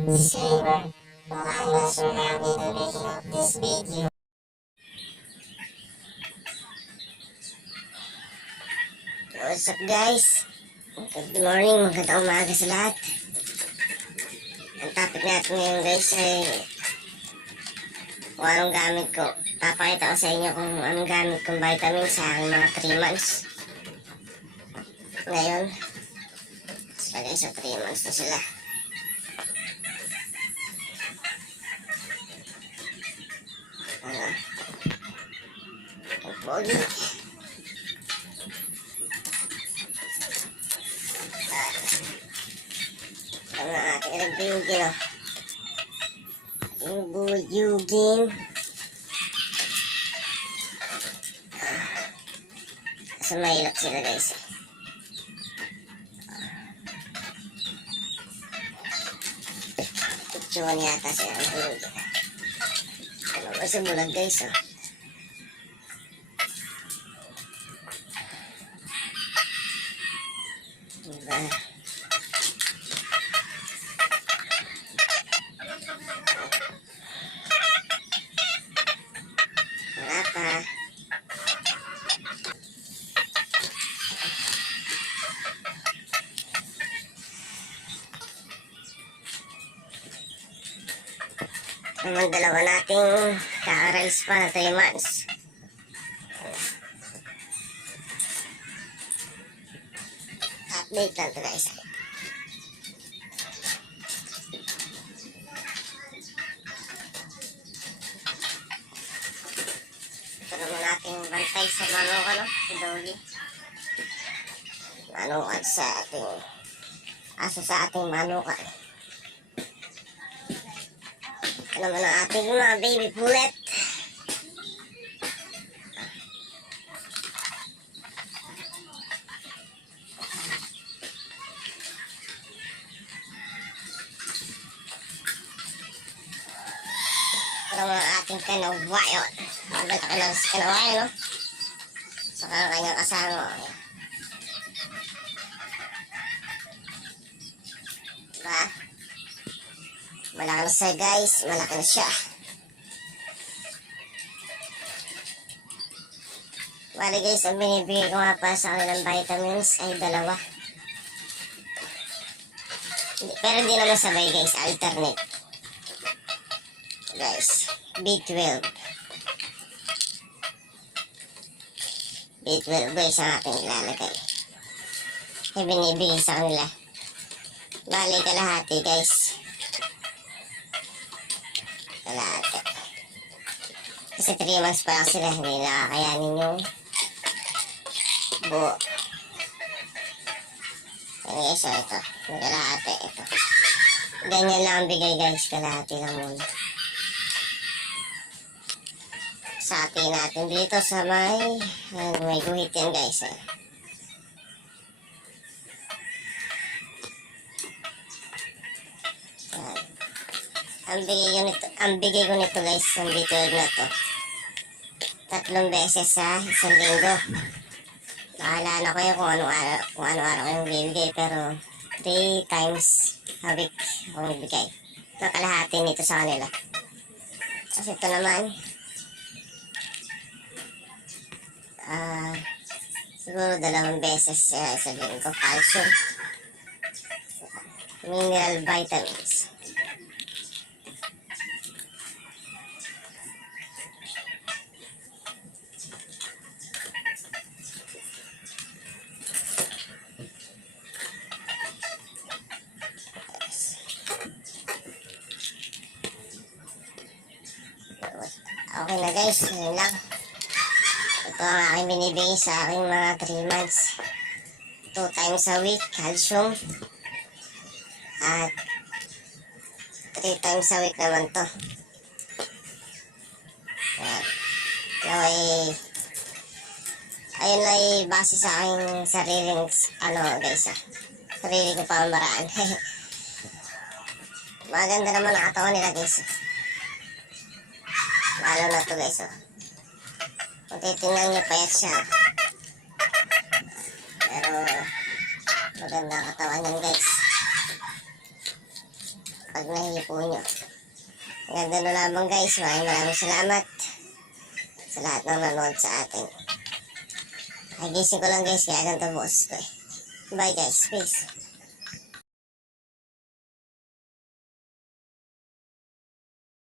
Disclaimer, the language surrounding the making of this video. What's up guys? Good morning, magandang umaga sa lahat. Ang topic natin ngayon guys ay kung anong gamit ko. Papakita ko sa inyo kung anong gamit kong vitamin sa aking mga 3 months. Ngayon, so guys, 3 months na sila. Ang pogi. Ang ating nagbiyugin o. Yung buyugin. Kasi mahilap sila guys. Pictuan yata siya ang buyugin. Ano ba sa bulag guys o. Diba? Wala pa. Naman dalawa nating kaka-rise pa na 3 months. Update lang to guys. Ito naman nating bantay sa manukan, no? Si Dolly. Manukan sa ating aso sa ating manukan. Ito naman ang ating mga baby pullet. Ito naman ang ating kanawayon. Magalaki lang si kanawayon, no? Saka ang kanyang kasama. Diba? Malaki na siya guys. Malaki na siya. Bali guys, ang binibigay ko nga pa sa kanilang vitamins ay 2. Pero hindi naman sabay guys. Alternate. Guys, B12. B12 guys ang ating ilalagay. Ay binibigay sa kanila. Bali kalahati guys. Kalahati. Kasi 3 months pa lang sila. Hindi nakakayanin yung buo. Yan guys, so ito. Yung kalahati. Ito. Ganyan lang ang bigay guys. Kalahati lang muna. Sati natin dito sa may guhit yan guys eh. Yan. Ang bigay ko nito guys, ang B12 na to 3 beses sa isang linggo. Naalala ko yun kung ano araw ko yung bibigay, pero 3 times a week ako nagbigay. Nakalahati nito sa kanila. Kasi ito naman siguro 2 beses sa linggo. Calcium, mineral vitamins. Okay na guys, yun lang. Ito ang aking binibigay sa aking mga 3 months. 2 times a week, calcium. At 3 times a week naman to. Ayan. Ayun ay base sa aking sariling, guys sarili ko pamamaraan. Maganda naman ang katawan nila guys. Lalo na to guys Kung titingnan nyo payat siya. Pero maganda ang katawan yan guys. pag nahipo nyo. Ang ganda na lamang guys. Maraming salamat sa lahat ng nanood sa atin. Ay, gising ko lang guys, kaya ganito boses ko eh. Bye guys, peace.